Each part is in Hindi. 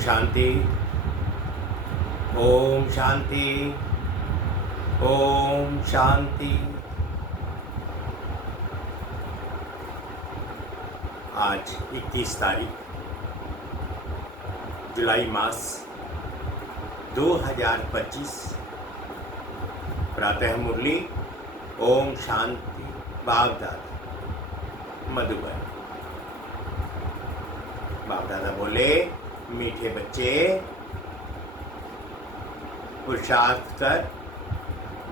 शांति। ओम शांति। ओम शांति। आज 21 तारीख जुलाई मास 2025। प्रातः मुरली ओम शांति बाप दादा मधुबन। बाप दादा बोले, मीठे बच्चे पुरुषार्थ कर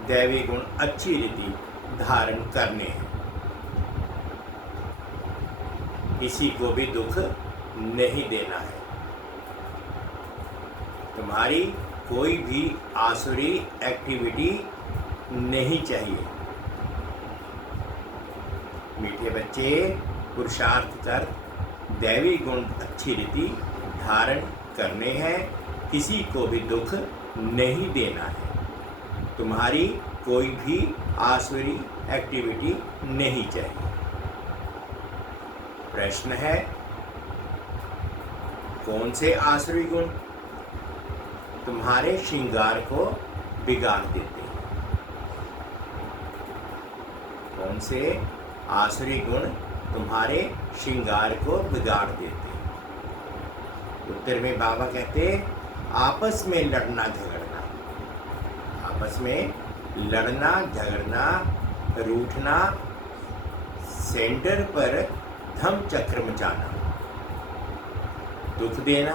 दैवी गुण अच्छी रीति धारण करने हैं। किसी को भी दुख नहीं देना है। तुम्हारी कोई भी आसुरी एक्टिविटी नहीं चाहिए। मीठे बच्चे पुरुषार्थ कर दैवी गुण अच्छी रीति धारण करने हैं। किसी को भी दुख नहीं देना है। तुम्हारी कोई भी आसुरी एक्टिविटी नहीं चाहिए। प्रश्न है, कौन से आसुरी गुण तुम्हारे श्रृंगार को बिगाड़ देते हैं? कौन से आसुरी गुण तुम्हारे श्रृंगार को बिगाड़ देते हैं? उत्तर में बाबा कहते, आपस में लड़ना झगड़ना। आपस में लड़ना झगड़ना, रूठना, सेंटर पर धम चक्र मचाना, दुख देना,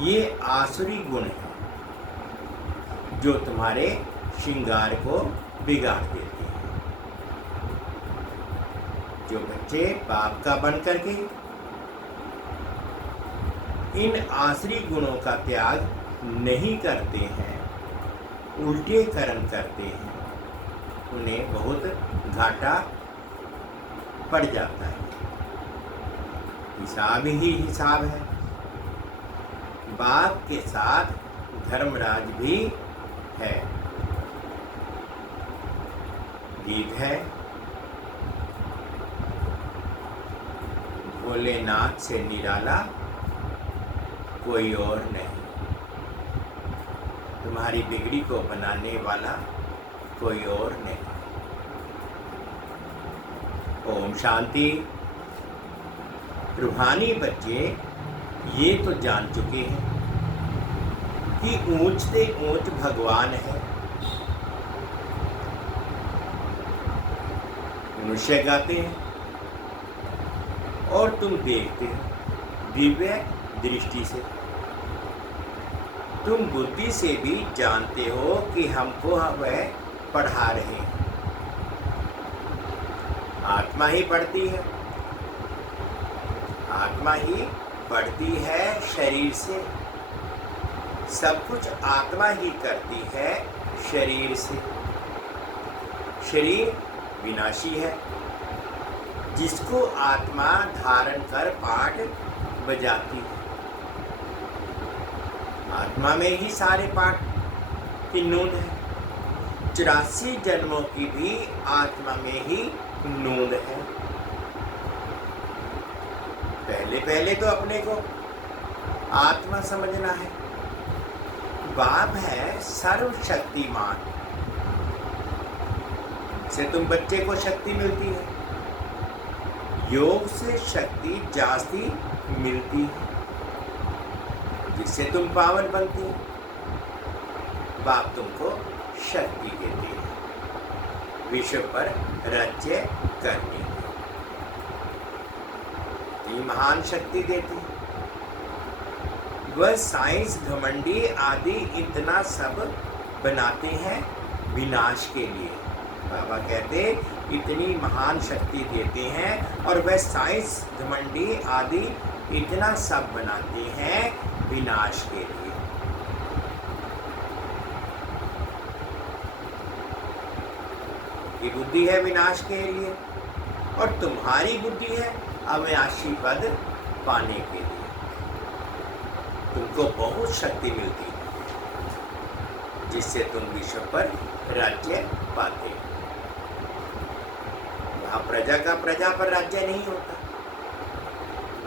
ये आसुरी गुण है जो तुम्हारे श्रृंगार को बिगाड़ देते हैं। जो बच्चे बाप का बन करके इन आसुरी गुणों का त्याग नहीं करते हैं, उल्टे कर्म करते हैं, उन्हें बहुत घाटा पड़ जाता है। हिसाब ही हिसाब है। बाप के साथ धर्मराज भी है। गीत है, भोलेनाथ से निराला कोई और नहीं। तुम्हारी बिगड़ी को बनाने वाला कोई और नहीं। ओम शांति। रूहानी बच्चे ये तो जान चुके हैं कि ऊंच से ऊंच भगवान है। मनुष्य गाते हैं और तुम देखते हो दिव्य दृष्टि से। तुम बुद्धि से भी जानते हो कि हमको वह पढ़ा रहे हैं। आत्मा ही पढ़ती है। आत्मा ही पढ़ती है शरीर से। सब कुछ आत्मा ही करती है शरीर से। शरीर विनाशी है, जिसको आत्मा धारण कर पाठ बजाती है। आत्मा में ही सारे पाठ की नोंद है। 84 जन्मों की भी आत्मा में ही नोंद है। पहले पहले तो अपने को आत्मा समझना है। बाप है सर्वशक्तिमान। से तुम बच्चे को शक्ति मिलती है। योग से शक्ति जास्ती मिलती है, जिससे तुम पावन बनती हो। बाप तुमको शक्ति देती है विश्व पर राज्य करने की। महान शक्ति देती है। वह साइंस घमंडी आदि इतना सब बनाते हैं विनाश के लिए। बाबा कहते इतनी महान शक्ति देते हैं और वह साइंस घमंडी आदि इतना सब बनाते हैं विनाश के लिए। ये बुद्धि है विनाश के लिए और तुम्हारी बुद्धि है अविनाशी पद पाने के लिए। तुमको बहुत शक्ति मिलती है, जिससे तुम विश्व पर राज्य पाते हो। वहाँ प्रजा का प्रजा पर राज्य नहीं होता।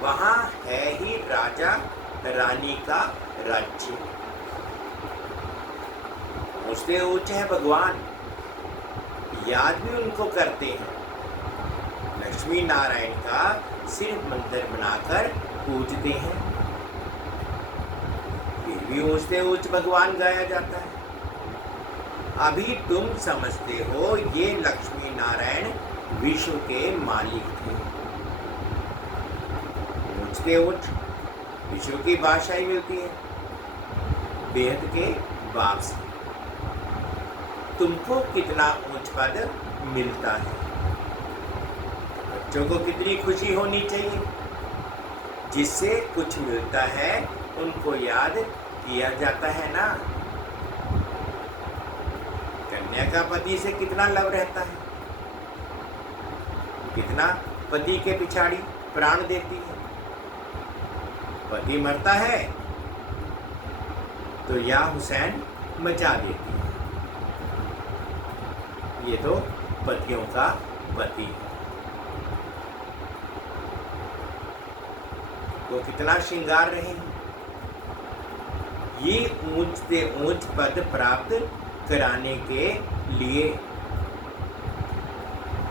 वहाँ है ही राजा रानी का राज्य। ऊंचते ऊंचे है भगवान, याद भी उनको करते हैं। लक्ष्मी नारायण का सिर्फ मंदिर बनाकर पूजते हैं, फिर भी ऊंचते ऊंच भगवान गाया जाता है। अभी तुम समझते हो ये लक्ष्मी नारायण विश्व के मालिक थे। ऊंचते ऊंच विश्व की भाषा ही मिलती है बेहद के बाप से। तुमको कितना ऊंच पद मिलता है, बच्चों को कितनी खुशी होनी चाहिए। जिससे कुछ मिलता है उनको याद किया जाता है ना। कन्या का पति से कितना लव रहता है, कितना पति के पिछाड़ी प्राण देती है। पति मरता है तो या हुसैन मचा देती है। ये तो पतियों का पति है। तो कितना श्रृंगार रहे हैं ये ऊंच से ऊंच पद प्राप्त कराने के लिए।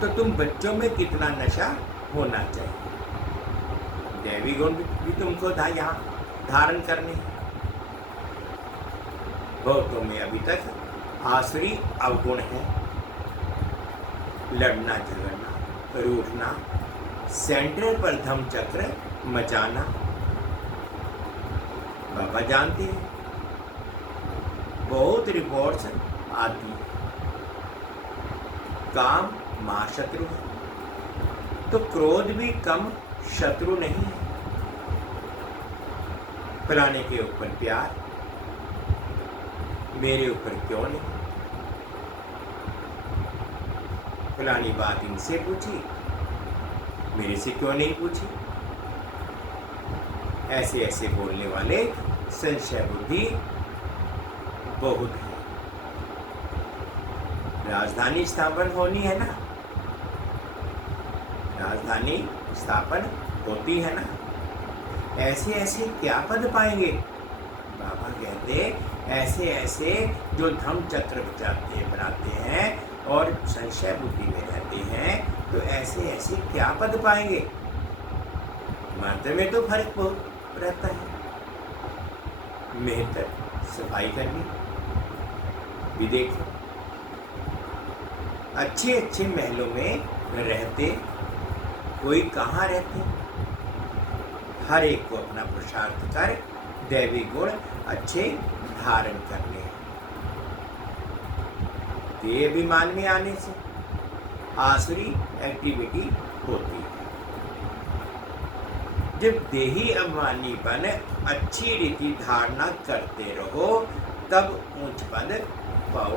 तो तुम बच्चों में कितना नशा होना चाहिए। दैवी गुण भी तुमको यहाँ धारण करने हैं। बहुतों में अभी तक आसुरी अवगुण है। लड़ना झगड़ना, रूठना, सेंटर पर धम चक्र मचाना। बाबा जानते हैं, बहुत रिपोर्ट्स आती है। काम महाशत्रु है तो क्रोध भी कम शत्रु नहीं है। फलाने के ऊपर प्यार, मेरे ऊपर क्यों नहीं। फलानी बात इनसे पूछी, मेरे से क्यों नहीं पूछी। ऐसे ऐसे बोलने वाले संशय बुद्धि बहुत है। राजधानी स्थापन होनी है ना, राजधानी स्थापन होती है ना। ऐसे ऐसे क्या पद पाएंगे। बाबा कहते ऐसे ऐसे जो धम चक्र बनाते हैं और संशय बुद्धि में रहते हैं, तो ऐसे ऐसे क्या पद पाएंगे। मर्द में तो फर्क बहुत रहता है। मेहनत सफाई करनी भी देखो। अच्छे अच्छे महलों में रहते कोई कहाँ रहते। हर एक को अपना पुरुषार्थ कर दैवी गुण अच्छे धारण करने। ये अभिमान में आने से आसुरी एक्टिविटी होती है। जब देही अभिमानीपन अच्छी रीति धारणा करते रहो तब ऊंच पद पाओ।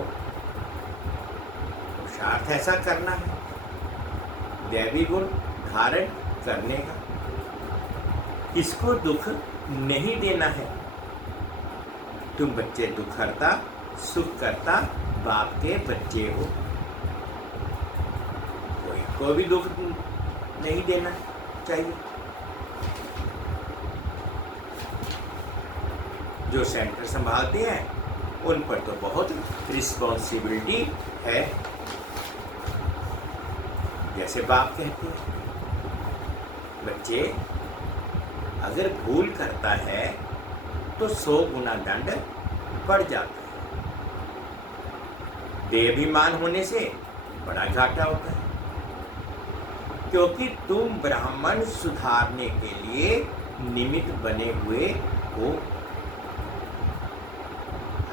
पुरुषार्थ ऐसा करना है, दैवी गुण धारण करने का। किसको दुख नहीं देना है। तुम बच्चे दुख हरता सुख करता बाप के बच्चे हो। कोई को भी दुख नहीं देना चाहिए। जो सेंटर संभालते हैं उन पर तो बहुत रिस्पॉन्सिबिलिटी है। जैसे बाप कहते हैं, बच्चे अगर भूल करता है तो 100 गुना दंड बढ़ जाता है। देहाभिमान होने से बड़ा घाटा होता है, क्योंकि तुम ब्राह्मण सुधारने के लिए निमित्त बने हुए हो।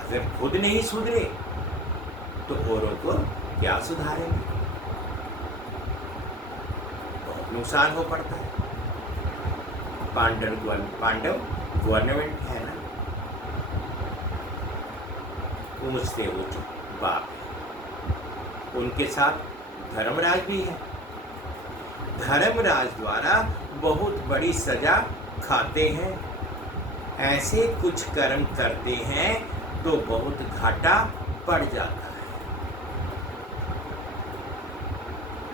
अगर खुद नहीं सुधरे तो औरों को क्या सुधारेंगे। बहुत नुकसान हो पड़ता है। पांडव गवर्नमेंट है ना, ऊंचते ऊंच बाप, उनके साथ धर्मराज भी है। धर्मराज द्वारा बहुत बड़ी सजा खाते हैं। ऐसे कुछ कर्म करते हैं तो बहुत घाटा पड़ जाता है।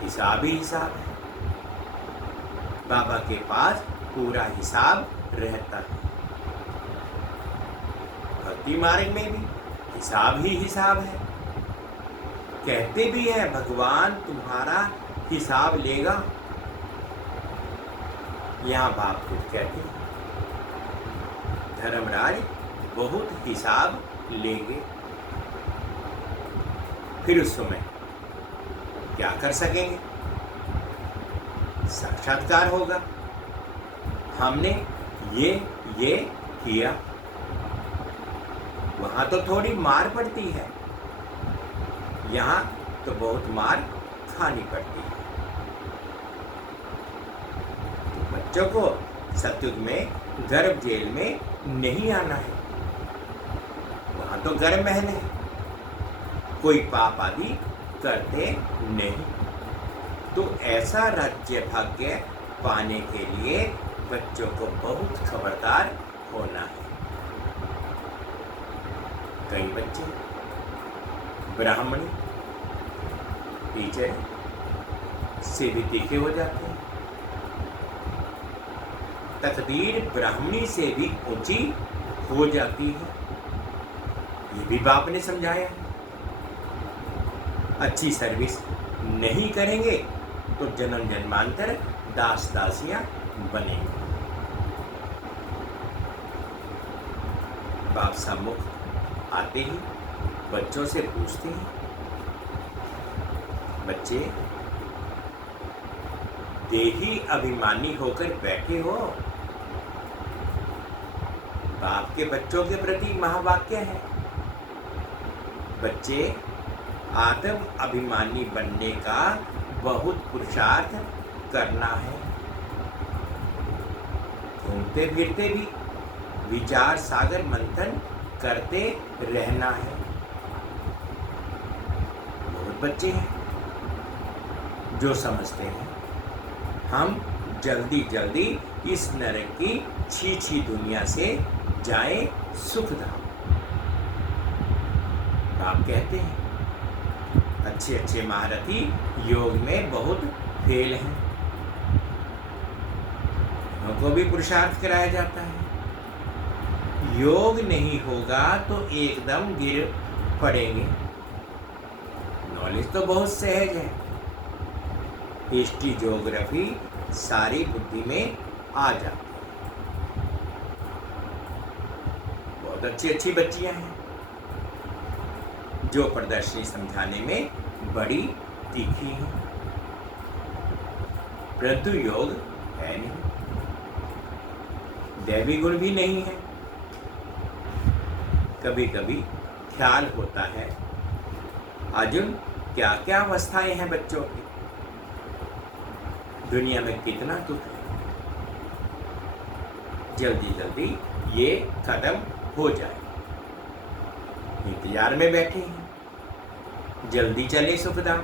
हिसाब ही हिसाब है। बाबा के पास पूरा हिसाब रहता है। भक्ति मार्ग में भी हिसाब ही हिसाब है। कहते भी हैं भगवान तुम्हारा हिसाब लेगा। यहाँ बाप खुद कहते हैं धर्मराज बहुत हिसाब लेंगे। फिर उस समय क्या कर सकेंगे? साक्षात्कार होगा, हमने ये किया। वहां तो थोड़ी मार पड़ती है, यहाँ तो बहुत मार खानी पड़ती है। तो बच्चों को सतयुग में गर्भ जेल में नहीं आना है, वहां तो गर्भ महल है, कोई पाप आदि करते नहीं। तो ऐसा राज्य भाग्य पाने के लिए बच्चों को बहुत खबरदार होना है। कई बच्चे ब्राह्मणी टीचर से भी तीखे हो जाते हैं। तकदीर ब्राह्मणी से भी ऊंची हो जाती है, ये भी बाप ने समझाया। अच्छी सर्विस नहीं करेंगे तो जन्म जन्मांतर दास दासियां बनेंगे। बाप सम्मुख आते ही बच्चों से पूछते हैं, बच्चे देही अभिमानी होकर बैठे हो। बाप के बच्चों के प्रति महावाक्य है, बच्चे आत्म अभिमानी बनने का बहुत पुरुषार्थ करना है। घूमते फिरते भी विचार सागर मंथन करते रहना है। बहुत बच्चे हैं जो समझते हैं हम जल्दी जल्दी इस नरक की छी दुनिया से जाएं सुखधाम। आप कहते हैं अच्छे अच्छे महारथी योग में बहुत फेल हैं, उनको भी पुरुषार्थ कराया जाता है। योग नहीं होगा तो एकदम गिर पड़ेंगे। नॉलेज तो बहुत सहज है, हिस्ट्री ज्योग्राफी सारी बुद्धि में आ जाती है। बहुत अच्छी अच्छी बच्चियां हैं जो प्रदर्शनी समझाने में बड़ी तीखी हैं, परंतु योग है नहीं, दैवी गुण भी नहीं है। कभी कभी ख्याल होता है अर्जुन क्या क्या अवस्थाएं हैं बच्चों की, दुनिया में कितना दुख है, जल्दी जल्दी ये खत्म हो जाए। इंतजार में बैठे हैं, जल्दी चले सुखधाम।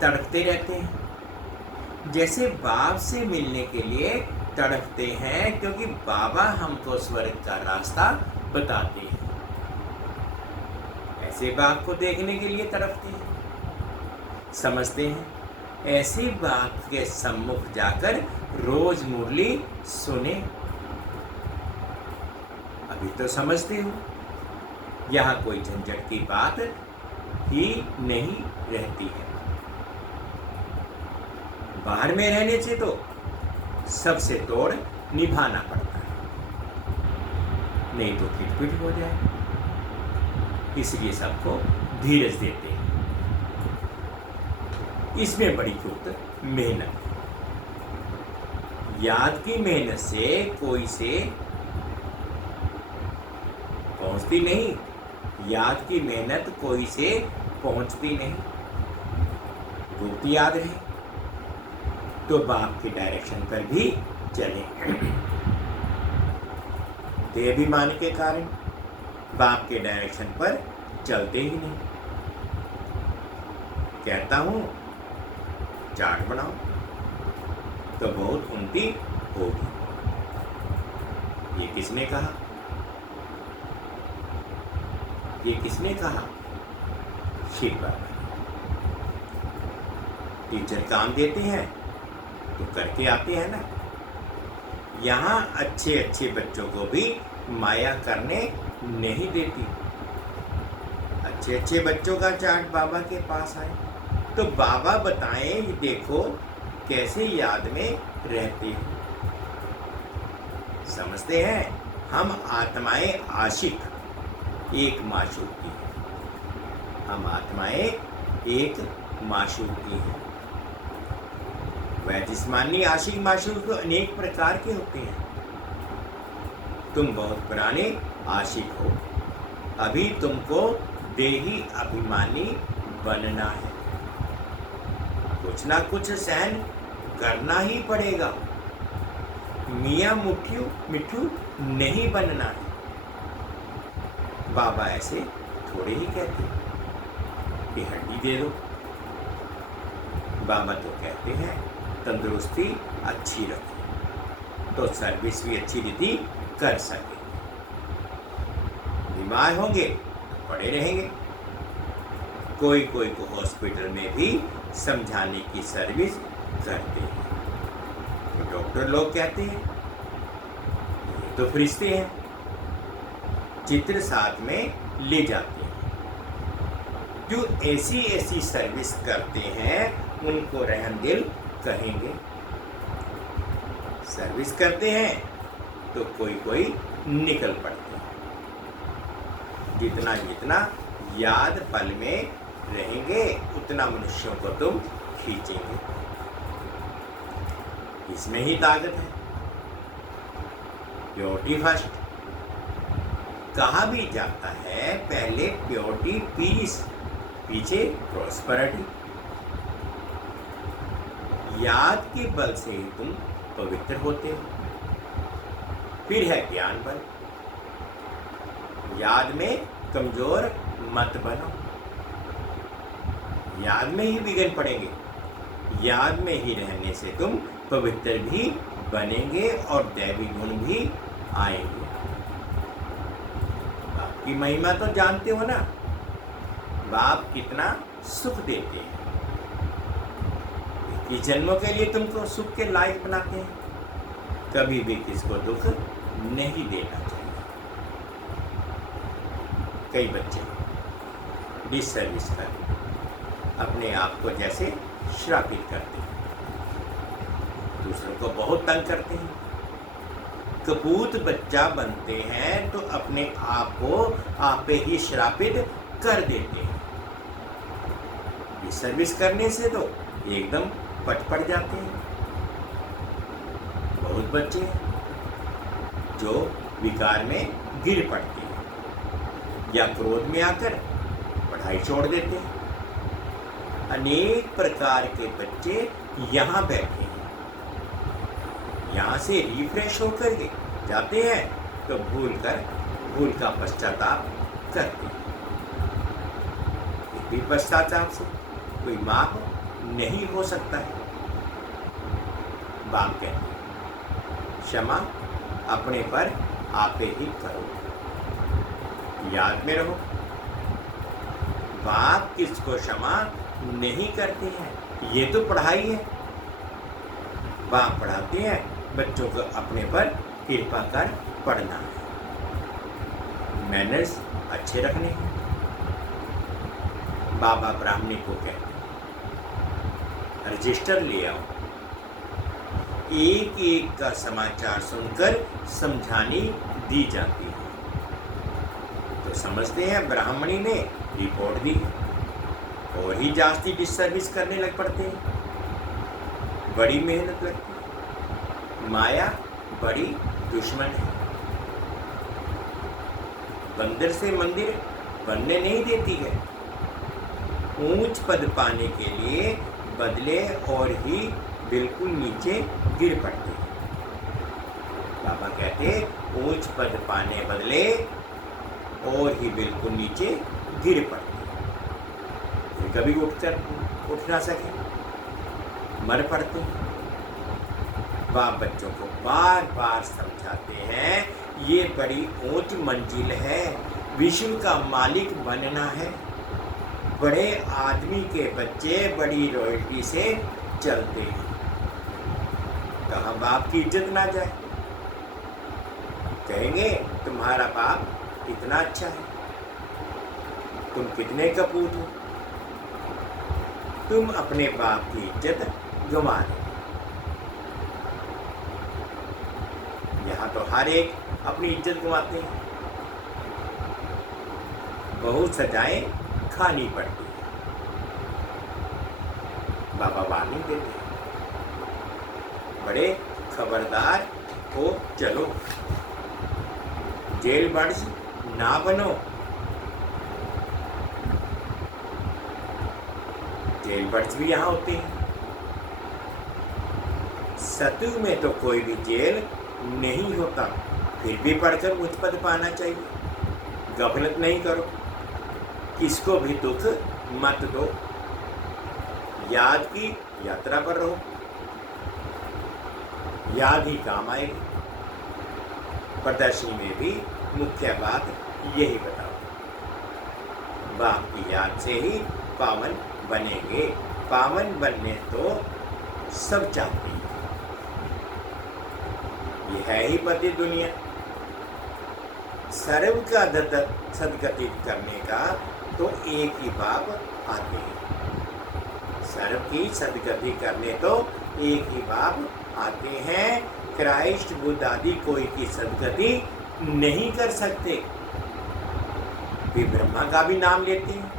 तड़पते रहते हैं, जैसे बाप से मिलने के लिए तड़पते हैं, क्योंकि बाबा हमको स्वर्ग का रास्ता बताते हैं। ऐसे बाप को देखने के लिए तड़पते हैं, समझते हैं ऐसे बाप के सम्मुख जाकर रोज मुरली सुने। अभी तो समझते हो यहाँ कोई झंझट की बात ही नहीं रहती है। बाहर में रहने से तो सबसे तोड़ निभाना पड़ता है, नहीं तो खिटपिट हो जाए। इसलिए सबको धीरज देते हैं। इसमें बड़ी खूब मेहनत है। याद की मेहनत से कोई से पहुंचती नहीं, याद की मेहनत कोई से पहुंचती नहीं। गुप्त याद रहे तो बाप के डायरेक्शन पर भी चले। देहाभिमान के कारण बाप के डायरेक्शन पर चलते ही नहीं। कहता हूं चार्ट बनाओ तो बहुत उन्नति होगी। ये किसने कहा? ये किसने कहा? शिव बाबा। टीचर काम देते हैं तो करके आते हैं ना। यहाँ अच्छे अच्छे बच्चों को भी माया करने नहीं देती। अच्छे अच्छे बच्चों का चार्ट बाबा के पास आए तो बाबा बताएं, देखो कैसे याद में रहते हैं। समझते हैं हम आत्माएं आशिक एक माशूक की हैं। हम आत्माएं एक माशूक की हैं। वह जिस्मानी आशिक माशूक तो अनेक प्रकार के होते हैं। तुम बहुत पुराने आशिक हो, अभी तुमको देही अभिमानी बनना है। कुछ ना कुछ सहन करना ही पड़ेगा। मियाँ मिठू नहीं बनना है। बाबा ऐसे थोड़े ही कहते कि हड्डी दे दो। बाबा तो कहते हैं तंदुरुस्ती अच्छी रखें तो सर्विस भी अच्छी रीति कर सके। बीमार होंगे तो पड़े रहेंगे। कोई कोई को हॉस्पिटल में भी समझाने की सर्विस करते हैं। तो डॉक्टर लोग कहते हैं ये तो फरिश्ते हैं, चित्र साथ में ले जाते हैं। जो ऐसी ऐसी सर्विस करते हैं उनको रहमदिल कहेंगे। सर्विस करते हैं तो कोई कोई निकल पड़ते हैं। जितना जितना याद पल में रहेंगे उतना मनुष्यों को तुम खींचेंगे। इसमें ही ताकत है। प्योरिटी फर्स्ट कहा भी जाता है, पहले प्योरिटी पीस, पीछे प्रॉस्पेरिटी। याद के बल से ही तुम पवित्र होते हो। फिर है ज्ञान बल। याद में कमजोर मत बनो। याद में ही बिगड़ पड़ेंगे। याद में ही रहने से तुम पवित्र भी बनेंगे और दैवी गुण भी आएंगे। बाप की महिमा तो जानते हो ना। बाप कितना सुख देते हैं। कि जन्मों के लिए तुमको सुख के लायक बनाते हैं। कभी भी किसको दुख नहीं देना चाहिए। कई बच्चे डिसर्विस कर अपने आप को जैसे श्रापित करते हैं, दूसरों को बहुत तंग करते हैं। कपूत बच्चा बनते हैं तो अपने आप को आपे ही श्रापित कर देते हैं। डिसर्विस करने से तो एकदम पट पड़ जाते हैं। बहुत बच्चे हैं जो विकार में गिर पड़ते हैं या क्रोध में आकर पढ़ाई छोड़ देते हैं। अनेक प्रकार के बच्चे यहाँ बैठे हैं। यहाँ से रिफ्रेश होकर के जाते हैं तो भूल का पश्चाताप करते हैं। भी पश्चाताप से कोई माप नहीं हो सकता है। बाप कहते हैं क्षमा अपने पर आपे ही करो। याद में रहो, बाप किसको क्षमा नहीं करते हैं। ये तो पढ़ाई है। बाप पढ़ाते हैं बच्चों को अपने पर कृपा कर पढ़ना है। मैनर्स अच्छे रखने हैं। बाबा ब्राह्मणी को कहते हैं रजिस्टर ले आओ। एक एक का समाचार सुनकर समझानी दी जाती है। तो समझते हैं ब्राह्मणी ने रिपोर्ट दी और ही जास्ती डिसर्विस करने लग पड़ते हैं। बड़ी मेहनत लगती है। माया बड़ी दुश्मन है। बंदर से मंदिर बनने नहीं देती है। ऊंच पद पाने के लिए बदले और ही बिल्कुल नीचे गिर पड़ते हैं। बाबा कहते ऊंच पद पाने बदले और ही बिल्कुल नीचे गिर पड़ते हैं। कभी उठ ना सके, मर पड़ते हैं। बाप बच्चों को बार बार समझाते हैं ये बड़ी ऊंच मंजिल है। विश्व का मालिक बनना है। बड़े आदमी के बच्चे बड़ी रॉयल्टी से चलते हैं। कहाँ बाप की इज्जत ना जाए। कहेंगे तुम्हारा बाप कितना अच्छा है, तुम कितने कपूत हो, तुम अपने बाप की इज्जत गंवा रहे। यहाँ तो हर एक अपनी इज्जत गंवाते हैं, बहुत सजाएं खानी पड़ती है, बाबा वार्निंग देते हैं, बड़े खबरदार हो चलो, जेल बर्ड्स ना बनो। जेल बर्ड्स भी यहाँ होते हैं। सतयुग में तो कोई भी जेल नहीं होता, फिर भी पढ़कर उच्च पद पाना चाहिए। गफलत नहीं करो, किसको भी दुख मत दो, याद की यात्रा पर रहो, याद ही काम आएगी। प्रदर्शनी में भी मुख्य बात यही बताओ, बाप की याद से ही पावन बनेंगे। पावन बनने तो सब चाहते हैं, ये है ही पति दुनिया। सर्व का सदगति करने का तो एक ही बाप आते हैं, सर्व की सदगति करने तो एक ही बाप आते हैं। क्राइस्ट बुद्ध आदि कोई की सदगति नहीं कर सकते, वे ब्रह्मा का भी नाम लेते हैं,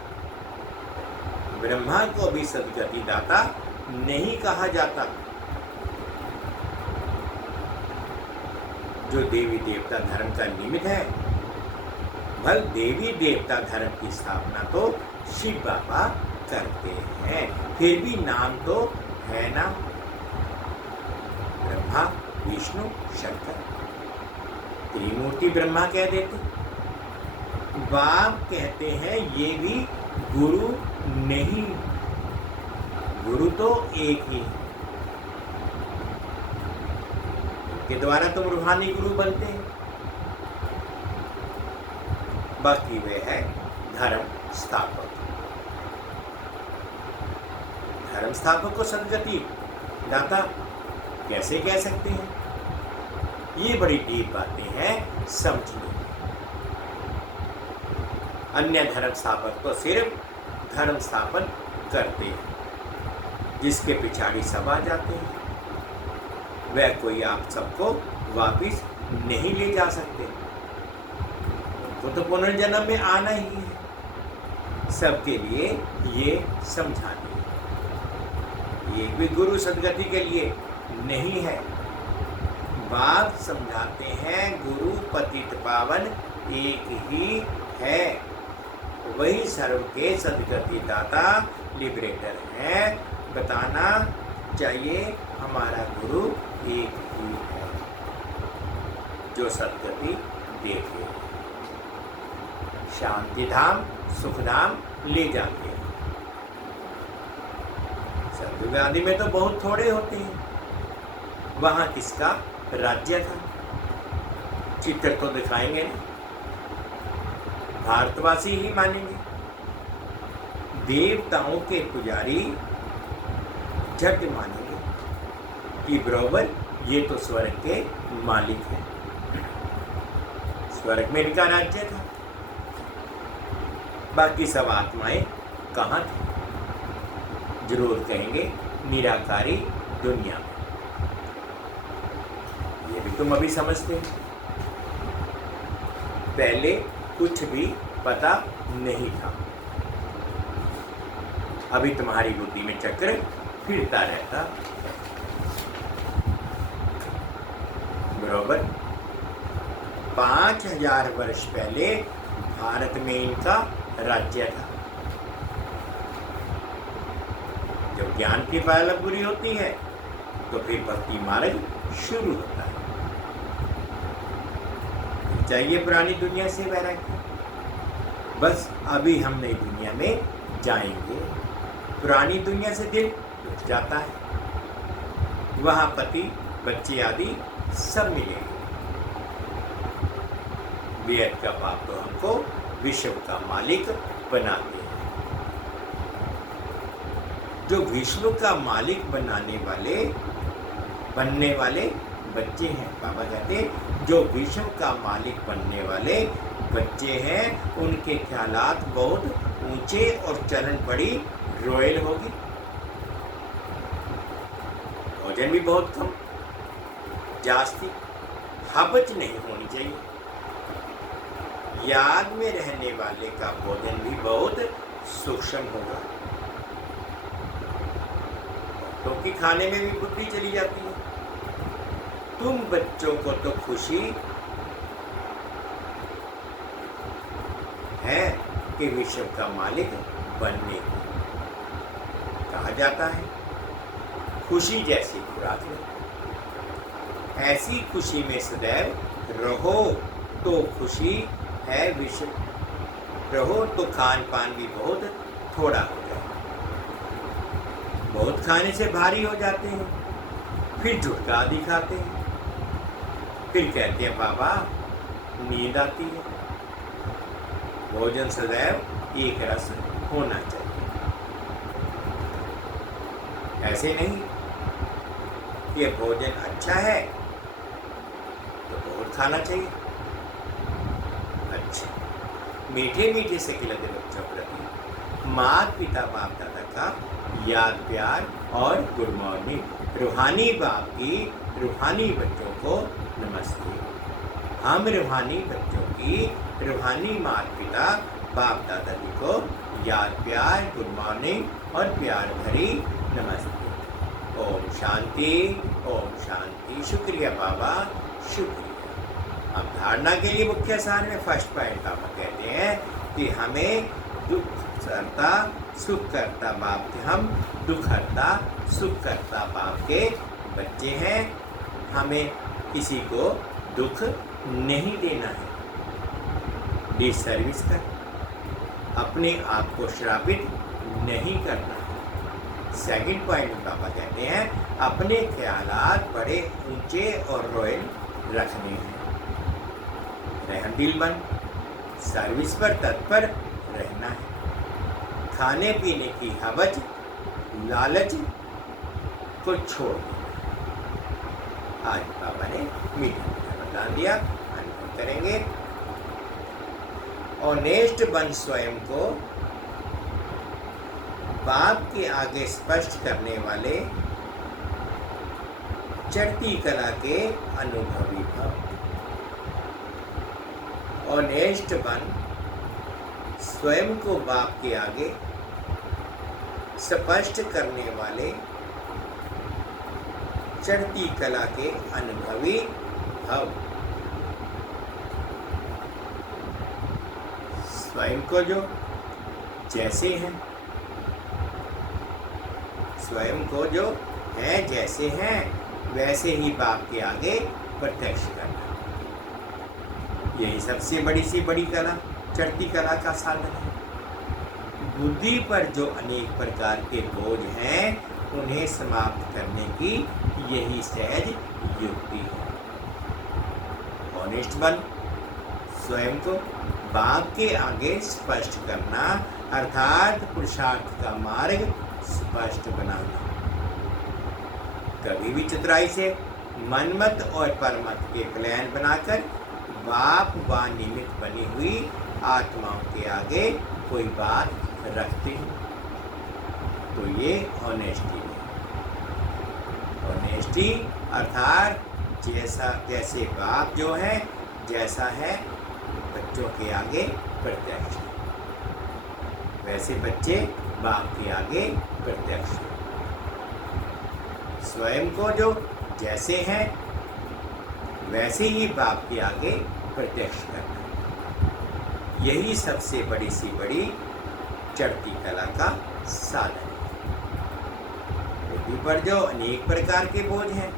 ब्रह्मा को भी सदगति दाता नहीं कहा जाता। जो देवी देवता धर्म का निमित्त है, भल देवी देवता धर्म की स्थापना तो शिव बाबा करते हैं, फिर भी नाम तो है ना, ब्रह्मा विष्णु शंकर, त्रिमूर्ति ब्रह्मा कह देते। बाप कहते हैं ये भी गुरु नहीं, गुरु तो एक ही है, के द्वारा तुम रूहानी गुरु बनते हैं। बाकी वे है धर्म स्थापक, धर्म स्थापक को सदगति दाता कैसे कह सकते हैं? ये बड़ी डीप बातें हैं समझने। अन्य धर्म स्थापक तो सिर्फ धर्म स्थापन करते हैं, जिसके पिछाड़ी सब आ जाते हैं, वह कोई आप सबको वापिस नहीं ले जा सकते, उनको तो पुनर्जन्म में आना ही है। सबके लिए ये समझाने, ये भी गुरु सदगति के लिए नहीं है। बाप समझाते हैं गुरु पतित पावन एक ही है, वही सर्व के सदगति दाता लिबरेटर है। बताना चाहिए हमारा गुरु एक ही है, जो सदगति देते हैं, शांति धाम सुख धाम ले जाते हैं। सतयुग आदि में तो बहुत थोड़े होते हैं, वहाँ किसका राज्य था? चित्र तो दिखाएंगे ना, भारतवासी ही मानेंगे। देवताओं के पुजारी झट मानेंगे कि बराबर ये तो स्वर्ग के मालिक हैं, स्वर्ग में इनका राज्य था, बाकी सब आत्माएं कहाँ थी? जरूर कहेंगे निराकारी दुनिया में। ये भी तुम अभी समझते हो, पहले कुछ भी पता नहीं था, अभी तुम्हारी बुद्धि में चक्र फिरता रहता। बराबर 5000 वर्ष पहले भारत में इनका राज्य था। जब ज्ञान की पालक पूरी होती है तो फिर भक्ति मार्ग शुरू होता है। चाहिए पुरानी दुनिया से वैराग्य, बस अभी हम नई दुनिया में जाएंगे। पुरानी दुनिया से दिल उठ जाता है, वहाँ पति बच्चे आदि सब मिलेंगे। बेहद का पाप तो हमको विश्व का मालिक बनाते हैं। जो विश्व का मालिक बनने वाले बच्चे हैं, बाबा कहते हैं जो विश्व का मालिक बनने वाले बच्चे हैं उनके ख्यालात बहुत ऊंचे और चलन बड़ी रॉयल होगी। भोजन भी बहुत कम, जास्ती हबच नहीं होनी चाहिए। याद में रहने वाले का भोजन भी बहुत सूक्ष्म होगा, क्योंकि खाने में भी बुद्धि चली जाती है। तुम बच्चों को तो खुशी है कि विश्व का मालिक बनने को कहा जाता है। खुशी जैसी खुराक है, ऐसी खुशी में सदैव रहो तो खुशी है विश्व, रहो तो खान पान भी बहुत थोड़ा हो जाए। बहुत खाने से भारी हो जाते हैं, फिर झुटका दिखाते हैं, फिर कहते हैं बाबा नींद आती है। भोजन सदैव एक रस होना चाहिए। ऐसे नहीं कि भोजन अच्छा है तो बहुत खाना चाहिए। अच्छा, मीठे मीठे से खिलाते बच्चों प्रति माता पिता बाप दादा का याद प्यार और गुड मॉर्निंग। रूहानी बाप की रूहानी बच्चों को नमस्ते। हम रूहानी बच्चों की रूहानी माता पिता बाप दादा जी को याद प्यार गुड मॉर्निंग और प्यार भरी नमस्ते। ओम शांति, ओम शांति। शुक्रिया बाबा, शुक्रिया। अब धारणा के लिए मुख्य सार में फर्स्ट पॉइंट बाबा कहते हैं कि हमें दुख हरता सुख करता बाप के, हम दुख हरता सुख करता बाप के बच्चे हैं। हमें किसी को दुख नहीं देना है, डिसर्विस कर, अपने आप को श्रापित नहीं करना है। सेकंड पॉइंट बाबा कहते हैं अपने ख्यालात बड़े ऊंचे और रॉयल रखने हैं। रहमदिल बन, सर्विस पर तत्पर रहना है। खाने पीने की हवज लालच को छोड़ देना। आज बाबा ने मीठा बता दिया, अनुभव करेंगे। ऑनेस्ट बन स्वयं को बाप के आगे स्पष्ट करने वाले चढ़ती कला के अनुभवी भव। ऑनेस्ट बन स्वयं को बाप के आगे स्पष्ट करने वाले चढ़ती कला के अनुभवी भव। स्वयं को जो जैसे हैं, स्वयं को जो है जैसे हैं वैसे ही बाप के आगे प्रत्यक्ष करना, यही सबसे बड़ी सी बड़ी कला चढ़ती कला का साधन है। बुद्धि पर जो अनेक प्रकार के बोझ हैं उन्हें समाप्त करने की यही सहज युक्ति है। ऑनेस्ट बन स्वयं को बाप के आगे स्पष्ट करना अर्थात पुरुषार्थ का मार्ग स्पष्ट बनाना। कभी भी चतुराई से मनमत और परमत के प्लान बनाकर बाप व निमित्त बनी हुई आत्माओं के आगे कोई बात रखते हैं तो ये ऑनेस्टी है। ऑनेस्टी अर्थात जैसे बाप जो है जैसा है बच्चों के आगे प्रत्यक्ष है, वैसे बच्चे बाप के आगे प्रत्यक्ष है। स्वयं को जो जैसे हैं वैसे ही बाप के आगे प्रत्यक्ष करना, यही सबसे बड़ी सी बड़ी चढ़ती कला का साधन है। बुद्धि पर जो अनेक प्रकार के बोझ हैं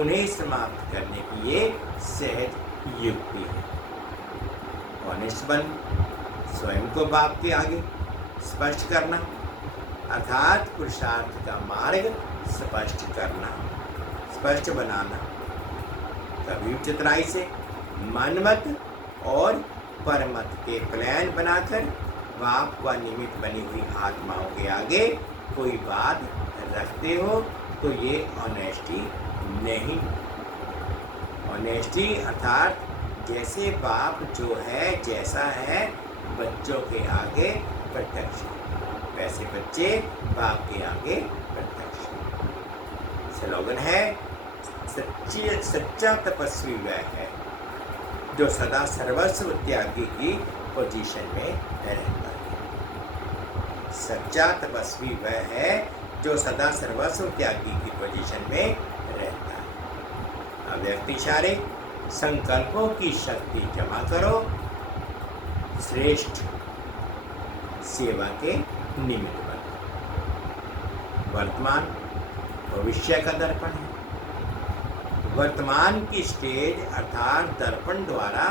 उन्हें समाप्त करने की ये सहज युक्ति है। ऑनेस्ट बन स्वयं को बाप के आगे स्पष्ट करना अर्थात पुरुषार्थ का मार्ग स्पष्ट करना, स्पष्ट बनाना। कभी चतुराई से मनमत और परमत के प्लान बनाकर बाप व निमित्त बनी हुई आत्माओं के आगे कोई बात रखते हो तो ये ऑनेस्टी नहीं। ऑनेस्टी अर्थात जैसे बाप जो है जैसा है बच्चों के आगे प्रत्यक्ष, वैसे बच्चे बाप के आगे प्रत्यक्ष। स्लोगन है सच्चा तपस्वी वह है जो सदा सर्वस्व त्यागी की पोजीशन में रहता है। सच्चा तपस्वी वह है जो सदा सर्वस्व त्यागी की पोजीशन में रहता है। अव्यक्तिशारिक संकल्पों की शक्ति जमा करो, श्रेष्ठ सेवा के निमित्त बनो। वर्तमान भविष्य का दर्पण है। वर्तमान की स्टेज अर्थात दर्पण द्वारा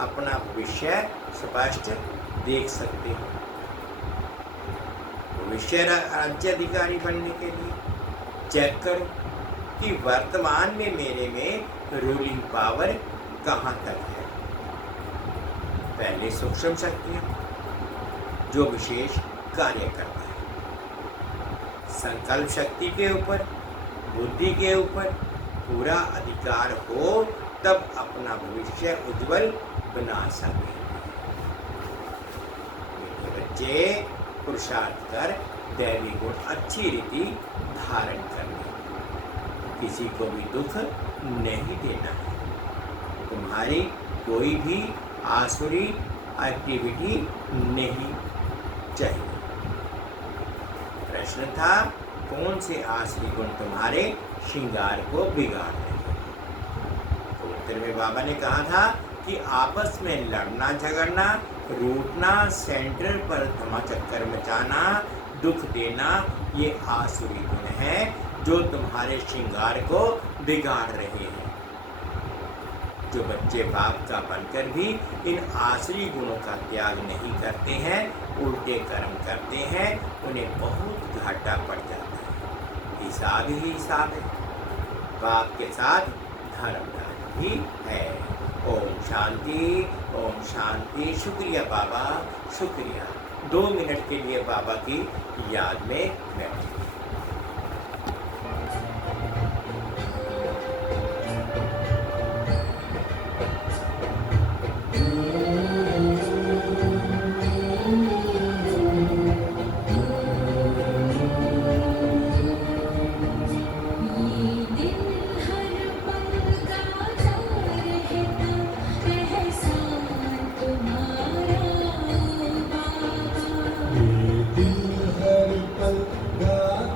अपना भविष्य स्पष्ट देख सकते हो। भविष्य राज्य अधिकारी बनने के लिए चेक करो कि वर्तमान में मेरे में रूलिंग पावर कहाँ तक है। पहले सूक्ष्म शक्तियाँ जो विशेष कार्य करता है, संकल्प शक्ति के ऊपर, बुद्धि के ऊपर पूरा अधिकार हो तब अपना भविष्य उज्जवल बना सके। बच्चे पुरुषार्थ कर दैवी गुण अच्छी रीति धारण करने, किसी को भी दुख नहीं देना है। तुम्हारी कोई भी आसुरी एक्टिविटी नहीं चाहिए। प्रश्न था कौन से आसुरी गुण तुम्हारे श्रृंगार को बिगाड़ रहे हैं। तो उत्तर में बाबा ने कहा था कि आपस में लड़ना झगड़ना, रूठना, सेंटर पर धमाचक्कर मचाना, दुख देना, ये आसुरी गुण हैं जो तुम्हारे श्रृंगार को बिगाड़ रहे हैं। जो बच्चे बाप का बनकर भी इन आसुरी गुणों का त्याग नहीं करते हैं, उल्टे कर्म करते हैं, उन्हें बहुत घाटा पड़ जाता है। हिसाब ही हिसाब है। बाप के साथ धर्मदान भी है। ओम शांति, ओम शांति। शुक्रिया बाबा, शुक्रिया। 2 मिनट के लिए बाबा की याद में बैठे। दिल हर पल गाता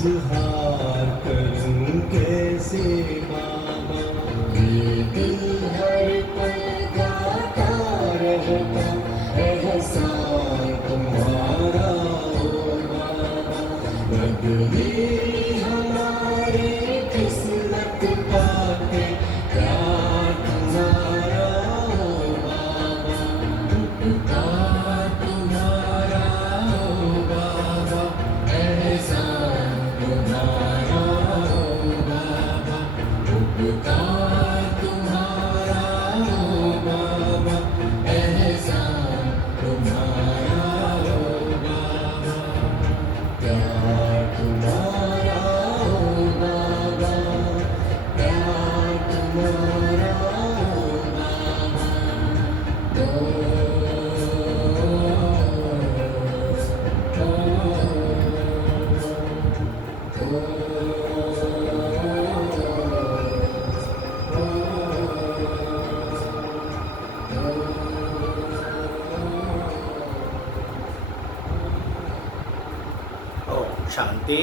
इजहार करूं कैसे बाबा, ये दिल हर पल गाता रहता एहसान तुम्हारा हो बाबा। बदली हमारी किस्मत पाके प्यार तुम्हारा हो बाबा, उपकार तुम्हारा हो बाबा, एहसान तुम्हारा हो बाबा, उपकार तुम्हारा हो बाबा, एहसान तुम्हारा हो बाबा, प्यार तुम्हारा हो बाबा, प्यार तुम्हारा हो ओम शांति।